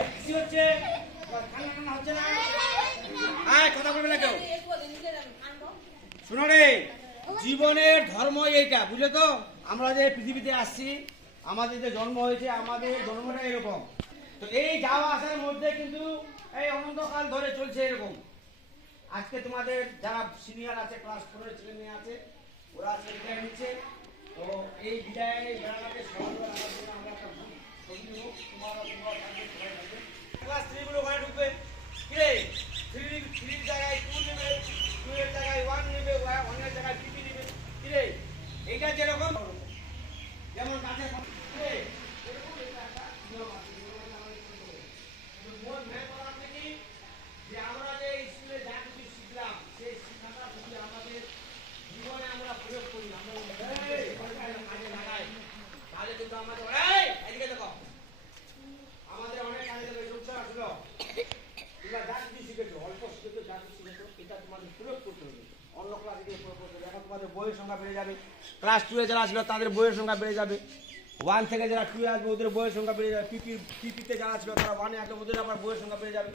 হাসি হচ্ছে, কান্না কান্না হচ্ছে না? আয় কথা বলবে না কেউ। শোনো রে, জীবনের ধর্ম এইটা, বুঝলে তো? আমরা যে পৃথিবীতে আসছি, আমাদের যে জন্ম হয়েছে, আমাদের জন্মটা এরকম। তো এই যাওয়া আসার মধ্যে কিন্তু এই অনন্তকাল ধরে চলছে এরকম। আজকে তোমাদের যারা সিনিয়র আছে, ক্লাস 4 এর ছেলে মেয়ে আছে, ওরা আজকে বিদায় নিচ্ছে। তো এই বিদায় বেড়াটাকে স্মরণ করার জন্য আমরা একটা ছবি নেব। তোমরা থাকবে, সবাই থাকবে। ক্লাস 3 গুলো ঘরে ঢুকবে। কিরে, 3 জায়গায় 2 নেবে, 2 এর জায়গায় 1 নেবে, 1 এর জায়গায় PP নেবে। কিরে, এইটা যেরকম, যেমন গাছের কিরে, এরকম এটা একটা নিয়ম আছে। মন ভেঙে করা আপনি কি, যে আমরা যে স্কুলে যা কিছু শিখলাম, সেই শিক্ষাটা যদি আমাদের জীবনে আমরা প্রয়োগ করি, আমরা কাজে লাগাই, তাহলে কিন্তু আমাদের এদিকে দেখো, আমাদের অনেক কাজে দেবে। যোগসা আসলো, তোমরা যা কিছু শিখেছো, অল্প শিখেছো, যা কিছু শিখেছো, এটা তোমাদের প্রয়োগ করতে হবে। অন্য ক্লাসে গিয়ে প্রয়োগ করতে হবে। এখন তোমাদের বইয়ের সংখ্যা বেড়ে যাবে। ক্লাস 2 এ যারা ছিল তাদের বইয়ের সংখ্যা বেড়ে যাবে। 1 থেকে যারা 2 এ আসবে ওদের বইয়ের সংখ্যা বেড়ে যাবে। পিপিতে যারা ছিল তারা 1 এ আসবে, ওদের আবার বইয়ের সংখ্যা বেড়ে যাবে।